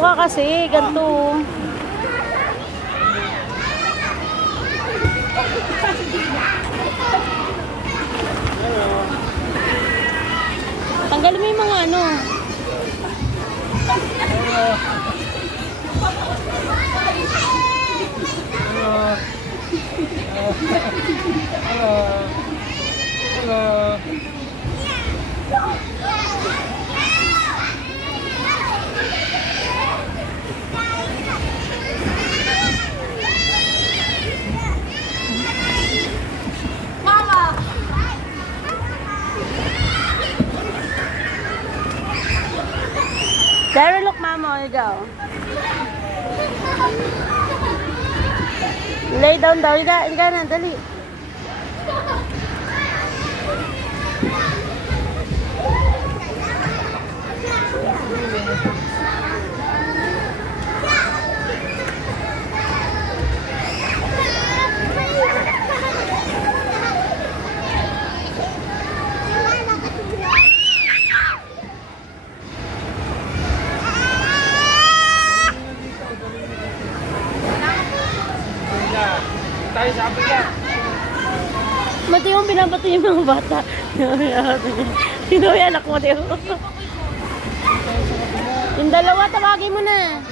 ka kasi, ganito. Tanggalin mo yung mga ano. There, look, Mama, you go. Lay down daw. Higa na, dali. Tayo sa kapila. Mati yung binabato yung mga bata. Sino yung anak mo, Teo? Yung dalawa, tawagin mo na.